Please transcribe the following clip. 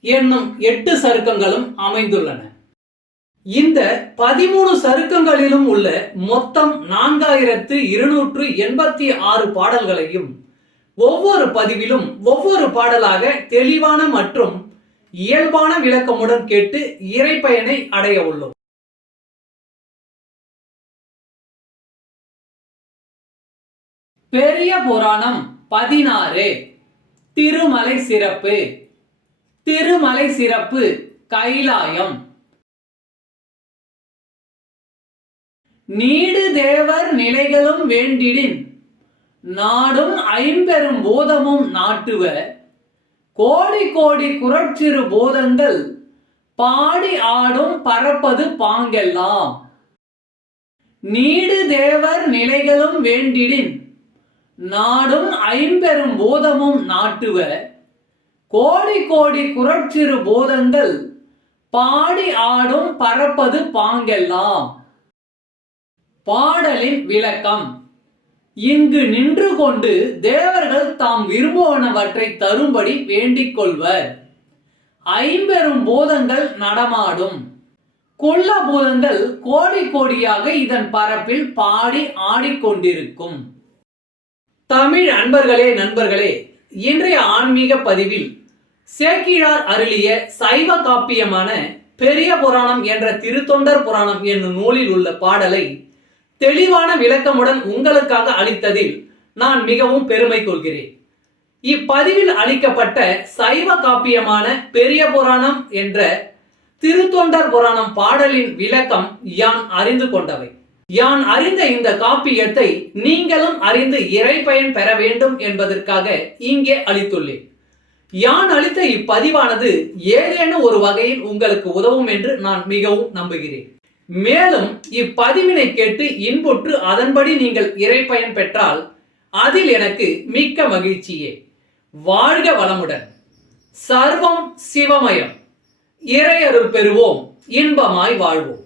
என்னும் எட்டு சருக்கங்களும் அமைந்துள்ளன. இந்த பதிமூணு சருக்கங்களிலும் உள்ள மொத்தம் நான்காயிரத்து இருநூற்று எண்பத்தி ஆறு பாடல்களையும் ஒவ்வொரு பதிவிலும் ஒவ்வொரு பாடலாக தெளிவான மற்றும் இயல்பான விளக்கமுடன் கேட்டு இறைப்பயனை அடைய உள்ளோம். பெரிய புராணம் பதினாறு திருமலை சிறப்பு. திருமலை சிறப்பு கைலாயம். நீடு தேவர் நிலைகளும் வேண்டிடின். நாடும் ஐம்பெரும் போதமும் நாட்டுவ. கோடி கோடி குரட்சிறு போதங்கள் பாடி ஆடும் பறப்பது பாங்கெல்லாம். நீடு தேவர் நிலைகளும் வேண்டிடின். நாடும் ஐம்பெரும் போதமும் நாட்டுவ. கோடி கோடி குரட்சிறு போதங்கள். பாடி ஆடும் பறப்பது பாங்கெல்லாம். பாடலின் விளக்கம். இங்கு நின்று கொண்டு தேவர்கள் தாம் விரும்புவனவற்றை தரும்படி வேண்டிக் கொள்வர். ஐம்பெரும் போதங்கள் நடமாடும். கொல்ல பூதங்கள் கோடி கோடியாக இதன் பரப்பில் பாடி ஆடிக்கொண்டிருக்கும். தமிழ் அன்பர்களே நண்பர்களே இன்றைய ஆன்மீக பதிவில் சேக்கிழார் அருளிய சைவ காப்பியமான பெரிய புராணம் என்ற திருத்தொண்டர் புராணம் என்னும் நூலில் உள்ள பாடலை தெளிவான விளக்கமுடன் உங்களுக்காக அளித்ததில் நான் மிகவும் பெருமை கொள்கிறேன். இப்பதிவில் அளிக்கப்பட்ட சைவ காப்பியமான பெரிய புராணம் என்ற திருத்தொண்டர் புராணம் பாடலின் விளக்கம் யான் அறிந்து கொண்டவை. யான் அறிந்த இந்த காப்பியத்தை நீங்களும் அறிந்து இறைப்பயன் பெற வேண்டும் என்பதற்காக இங்கே அளித்துள்ளேன். யான் அளித்த இப்பதிவானது ஏதேனும் ஒரு வகையில் உங்களுக்கு உதவும் என்று நான் மிகவும் நம்புகிறேன். மேலும் இப்பதிவினை கேட்டு இன்புற்று அதன்படி நீங்கள் இறைப்பயன் பெற்றால் அதில் எனக்கு மிக்க மகிழ்ச்சியே. வாழ்க வளமுடன். சர்வம் சிவமயம். இறையருள் பெறுவோம். இன்பமாய் வாழ்வோம்.